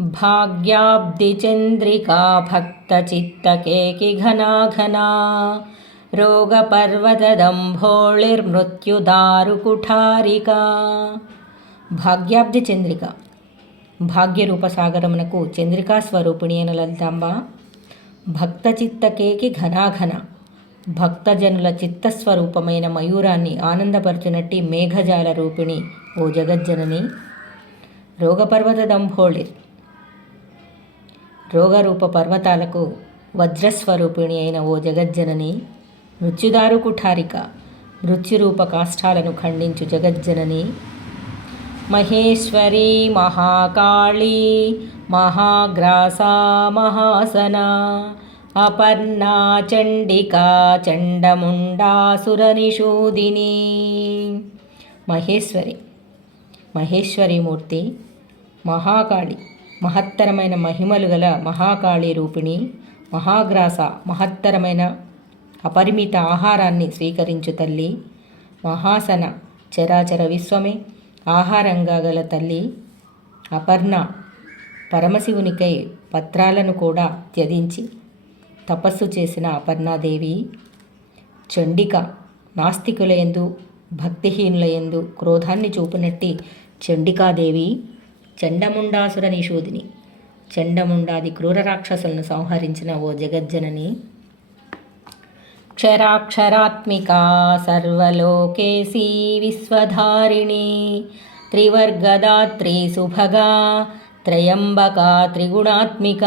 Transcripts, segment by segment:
भाग्याब्धिचन्द्रिका भक्तचित्तकेकि घना घना రోగపర్వతదంభోళిర్మృత్యుదారుకుఠారిక భాగ్యాబ్ది చంద్రిక భాగ్యరూప సాగరమునకు చంద్రికా స్వరూపిణి అయిన లలితాంబ భక్త చిత్తకేకి ఘనాఘన భక్తజనుల చిత్తస్వరూపమైన మయూరాన్ని ఆనందపరచునట్టి మేఘజాల రూపిణి ఓ జగజ్జనని రోగపర్వత దంభోళి రోగరూప పర్వతాలకు వజ్రస్వరూపిణి అయిన ఓ జగజ్జనని మృత్యుదారు కుఠారిక మృత్యురూప కాష్టాలను ఖండించు జగజ్జనని మహేశ్వరి మహాకాళీ మహాగ్రాసా మహాసన అపర్ణా చండికా చండముండాసురనిషూదిని మహేశ్వరి మహేశ్వరి మూర్తి మహాకాళి మహత్తరమైన మహిమలు గల మహాకాళి రూపిణి మహాగ్రాస మహత్తరమైన అపరిమిత ఆహారాన్ని స్వీకరించు తల్లి మహాసన చరాచర విశ్వమే ఆహారంగా గల తల్లి అపర్ణ పరమశివునికై పత్రాలను కూడా త్యజించి తపస్సు చేసిన అపర్ణాదేవి చండిక నాస్తికులయందు భక్తిహీనులయందు క్రోధాన్ని చూపునట్టి చండికాదేవి చండముండాసుర నిషోధిని. చండముండాది క్రూర రాక్షసులను సంహరించిన ఓ జగజ్జనని. క్షరాక్షరాత్మికా సర్వలోకేశీ విశ్వధారిణి. త్రివర్గదాత్రి సుభగా త్రయంబకా త్రిగుణాత్మిక.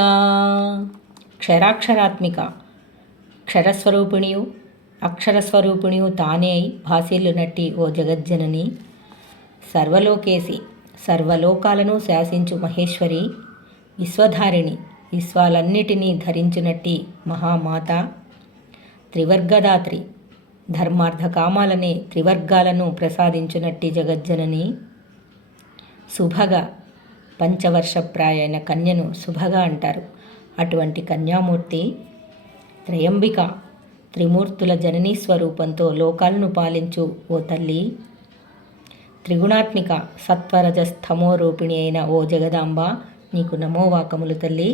క్షరాక్షరాత్మిక. క్షరస్వరూపిణియు అక్షరస్వరూపిణియు తానే భాసీలు భాసిల్లునట్టి ఓ జగజ్జనని. సర్వలోకేసి సర్వలోకాలను శాసించు మహేశ్వరి విశ్వధారిణి విశ్వాలన్నిటినీ ధరించినట్టి మహామాత త్రివర్గదాత్రి ధర్మార్థ కామాలనే త్రివర్గాలను ప్రసాదించినట్టి జగజ్జనని శుభగా పంచవర్షప్రాయైన కన్యను శుభగా అంటారు. అటువంటి కన్యామూర్తి త్రయంబిక త్రిమూర్తుల జననీ స్వరూపంతో లోకాలను పాలించు ఓ తల్లి త్రిగుణాత్మిక సత్వరజస్తమో రూపిణి అయిన ఓ జగదాంబ నీకు నమోవాకములు తల్లి.